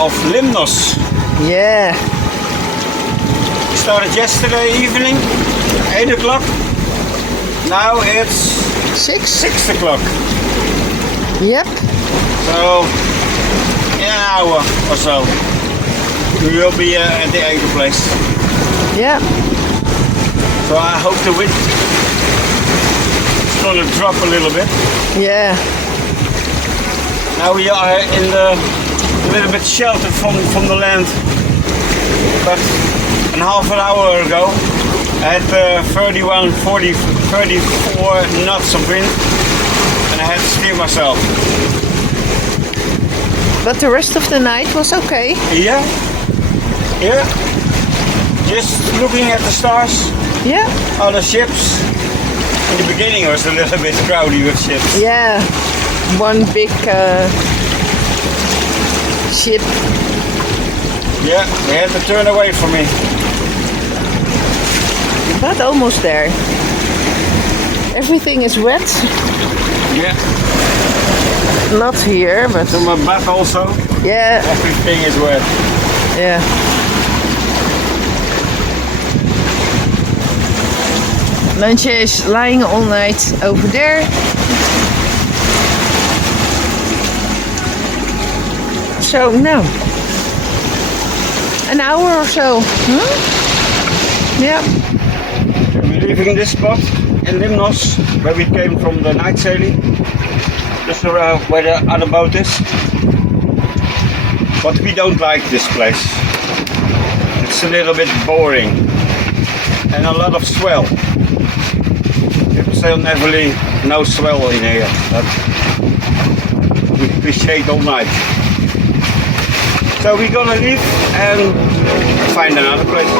of Limnos. Yeah. Started yesterday evening, 8 o'clock. Now it's 6 o'clock. Yep. So in an hour or so we will be at the anchor place. Yeah. So I hope the wind is gonna drop a little bit. Yeah. Now we are in the a little bit sheltered from the land. But half an hour ago I had 31, 40, 34 knots of wind and I had to steer myself. But the rest of the night was okay. Yeah. Yeah. Just looking at the stars. Yeah. Other ships. In the beginning it was a little bit crowded with ships. Yeah. One big ship. Yeah, they had to turn away from me. But almost there. Everything is wet. Yeah. Not here, but So my back also. yeah. Everything is wet. Yeah. Lantje is lying all night over there. So now, an hour or so. Yeah. We're leaving this spot in Limnos, where we came from the night sailing. Just around where the other boat is. But we don't like this place. It's a little bit boring. And a lot of swell. People say never no swell in here. But we shake all night. So we're gonna leave and find another place.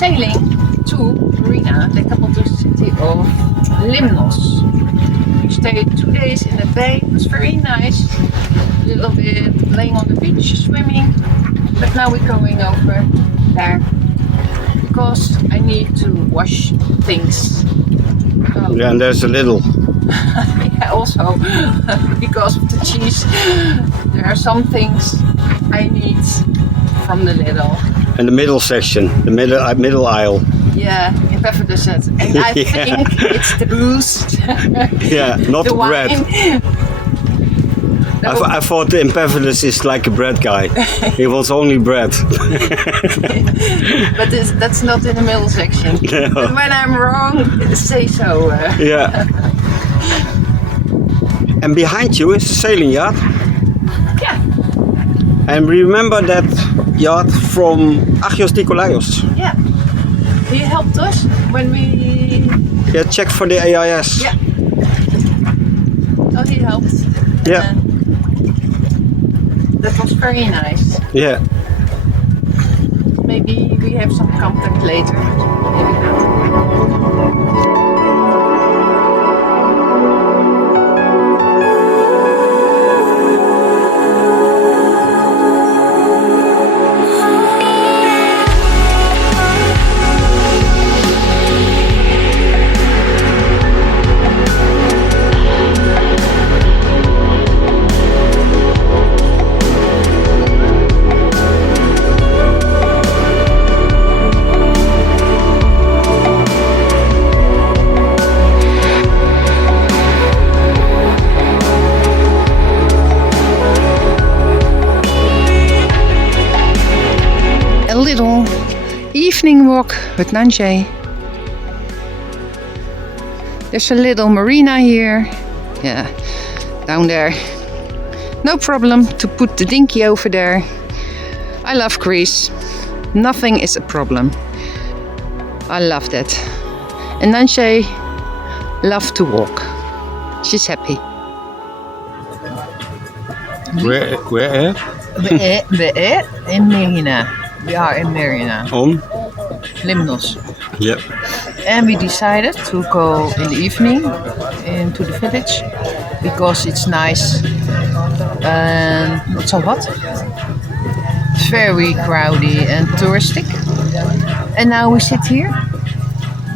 Sailing to Myrina, the capital city of Limnos. We stayed 2 days in the bay. It was very nice. A little bit laying on the beach, swimming. But now we're going over there because I need to wash things. So, Yeah, and there's a little. yeah, also because of the cheese, there are some things I need from the little. In the middle section, the middle aisle. Yeah, in Pfefferdussen. And I think it's the boost. Yeah, not the bread. I thought in Pfefferdussen is like a bread guy. He wants only bread. But that's not in the middle section. No. But when I'm wrong, say so. Yeah. And behind you is the sailing yacht. Yeah. And remember that yacht from Agios Nikolaos. Yeah. He helped us when we... Yeah, check for the AIS. Yeah. So he helped. Yeah. That was very nice. Yeah. Maybe we have some contact later. Maybe not. walk with Nanjay. There's a little Myrina here. Yeah, down there. No problem to put the dinghy over there. I love Greece. Nothing is a problem. I love that. And Nanjay loves to walk. She's happy. Where? We're in Myrina. We are in Myrina. On? Limnos. Yep. And we decided to go in the evening into the village because it's nice and not so hot. Very crowded and touristic. And now we sit here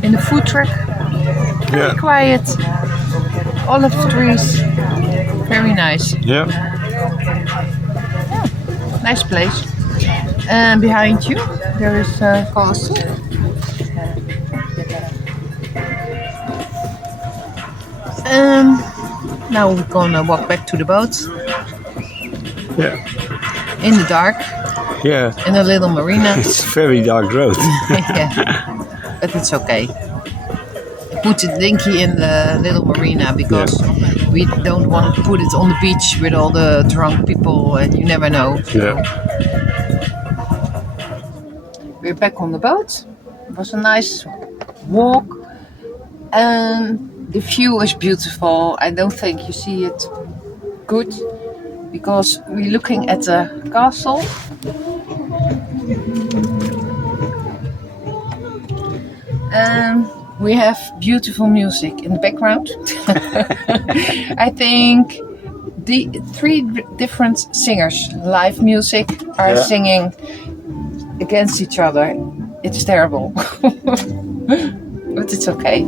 in the food truck. Very Yeah. quiet. Olive trees. Very nice. Yeah. Nice place. And behind you there is a castle. Now we're gonna walk back to the boat Yeah. in the dark Yeah. in a little marina. It's a very dark road. Yeah, but it's okay. Put the dinghy in the little marina because we don't want to put it on the beach with all the drunk people and you never know. Yeah. We're back on the boat. It was a nice walk and the view is beautiful. I don't think you see it good because we're looking at the castle. And we have beautiful music in the background. I think the three different singers, live music, are singing against each other. It's terrible. But it's okay.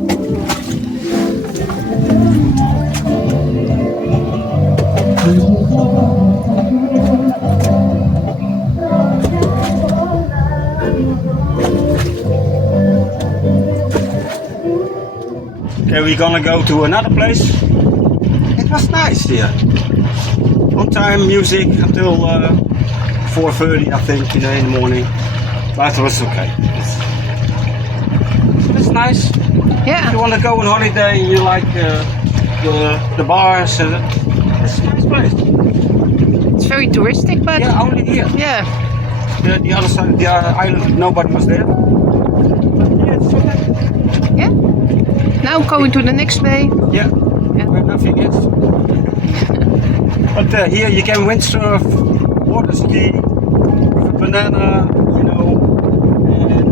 Okay, we're gonna go to another place. It was nice here. On time music until 4:30, I think, in the morning. But it was okay. It's nice. Yeah. If you want to go on holiday, you like the bars. It's a nice place. It's very touristic, but Yeah, only here. yeah. The other side of the island, nobody was there. Yeah, it's okay. Yeah. Now going to the next bay. Yeah, where nothing is. But here you can windsurf, water ski, with a banana, you know. And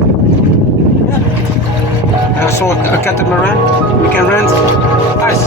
yeah. I saw a catamaran we can rent. Nice.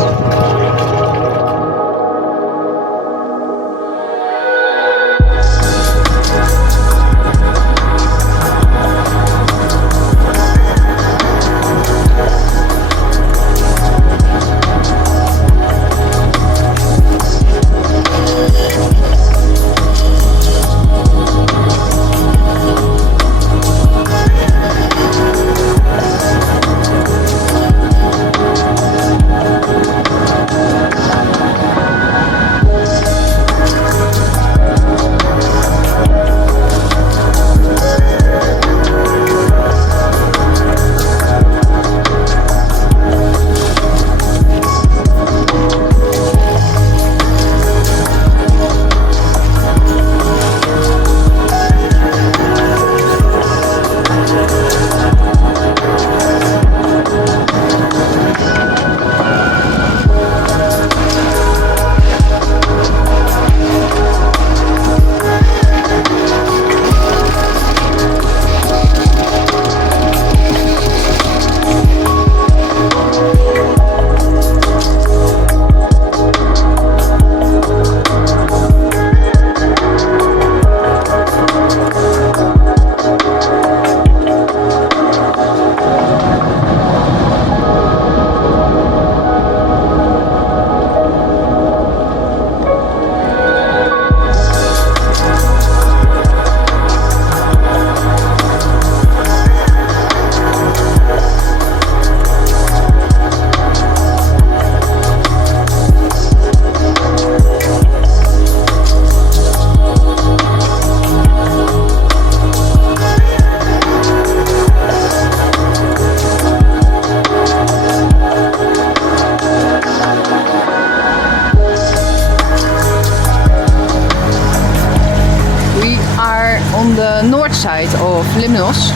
Limnos.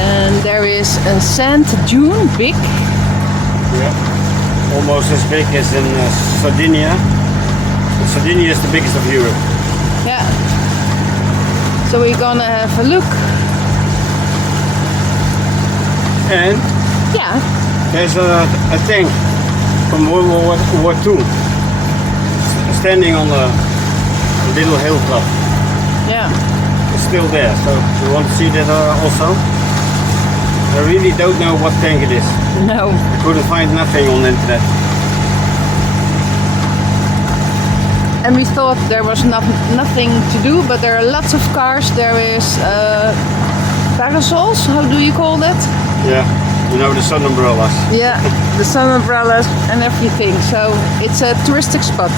And there is a sand dune, big. Yeah. Almost as big as in Sardinia. Sardinia is the biggest of Europe. Yeah. So we're gonna have a look. And Yeah. there's a tank from World War II standing on a little hilltop. Yeah. It's still there, so you want to see that also? I really don't know what tank it is. No. I couldn't find nothing on the internet. And we thought there was nothing to do, but there are lots of cars. There is parasols, how do you call that? Yeah, you know, the sun umbrellas. Yeah, the sun umbrellas and everything. So it's a touristic spot.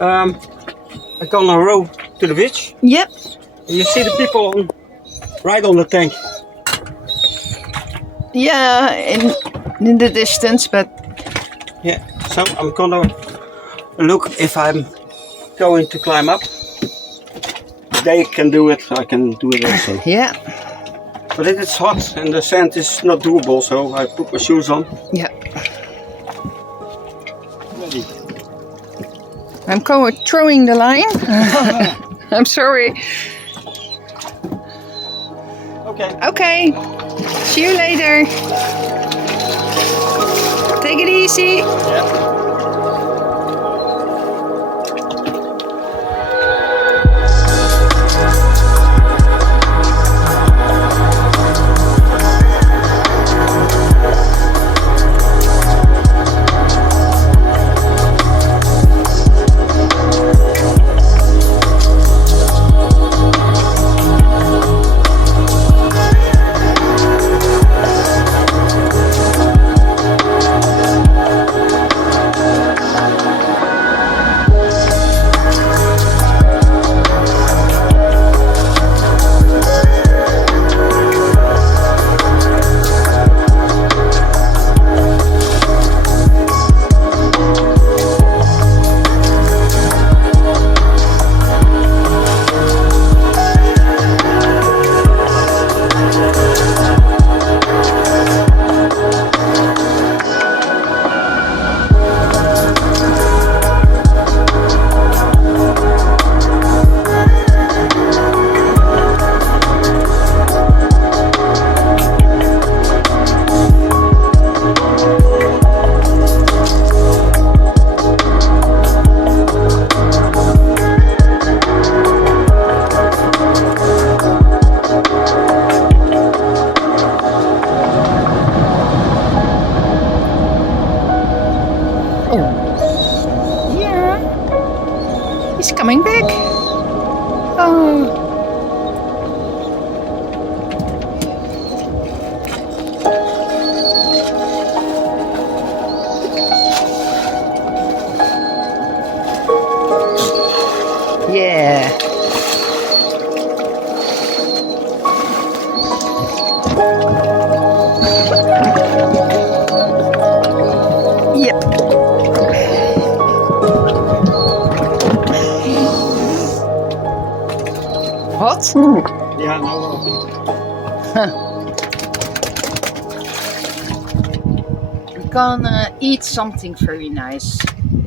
I gonna row to the beach. Yep. You see the people right on the tank. Yeah, in the distance, but Yeah, so I'm gonna look if I'm going to climb up. They can do it, I can do it also. yeah. But it is hot and the sand is not doable, so I put my shoes on. Yeah. Ready. I'm throwing the line. I'm sorry. Okay. Okay. See you later. Take it easy. Yeah. He's coming back. Oh. Yeah. Yep. Hot? Yeah, no. We're gonna eat something very nice.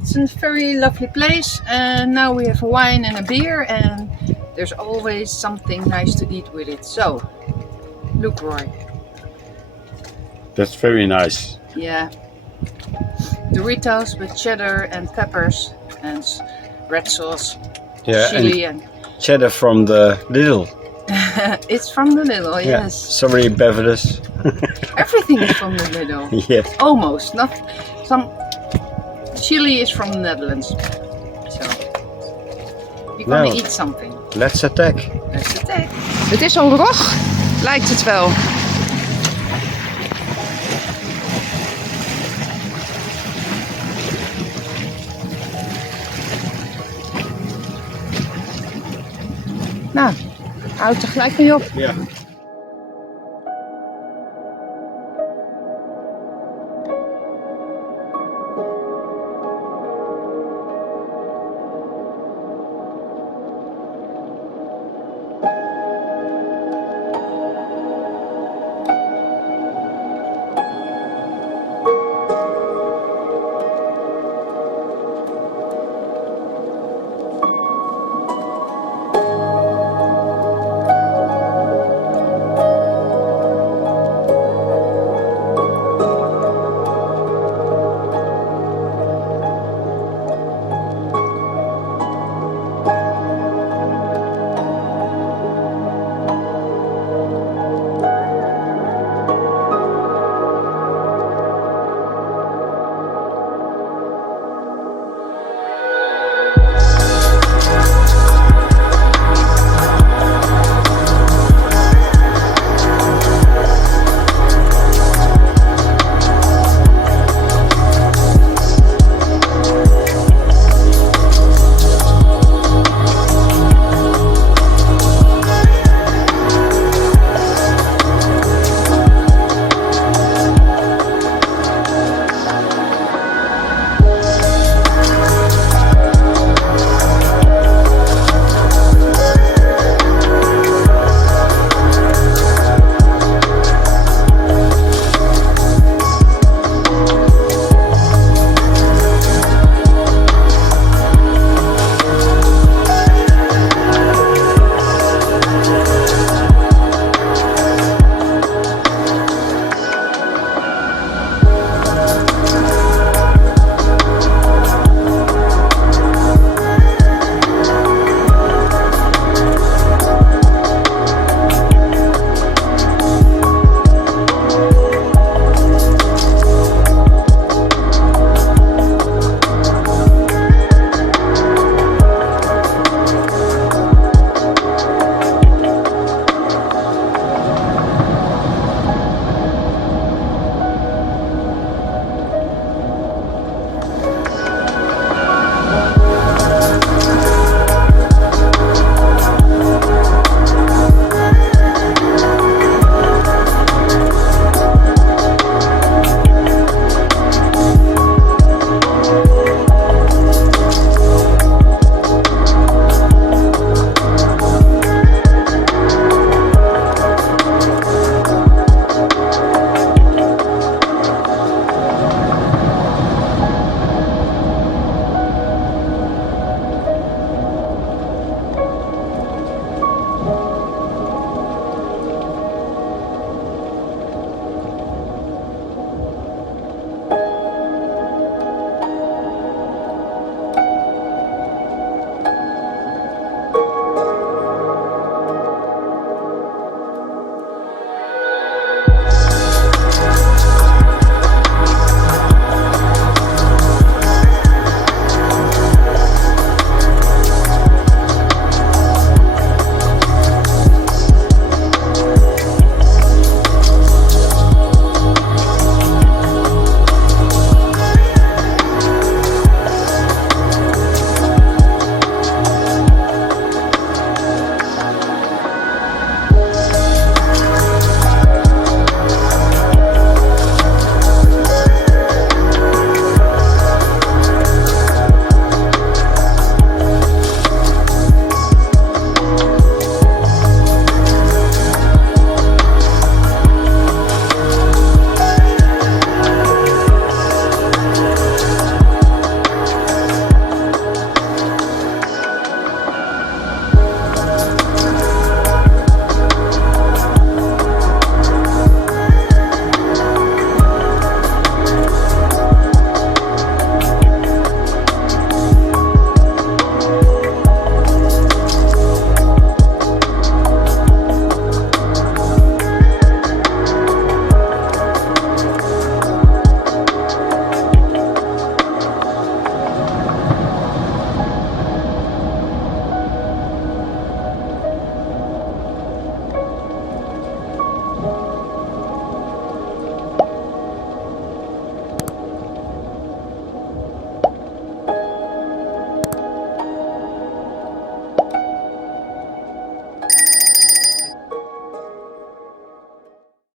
It's a very lovely place, and now we have a wine and a beer, and there's always something nice to eat with it. So, look, Roy. That's very nice. Yeah. Doritos with cheddar and peppers and red sauce, Yeah, chili, and cheddar from the Lidl. it's from the Lidl, Yeah. yes. Sorry, beverages. Everything is from the Lidl. Yes. Almost. Not some. Chili is from the Netherlands. So we're gonna Nou. eat something. Let's attack. Let's attack. Het is al rog, lijkt het wel. Nou, houd er gelijk mee op. Ja.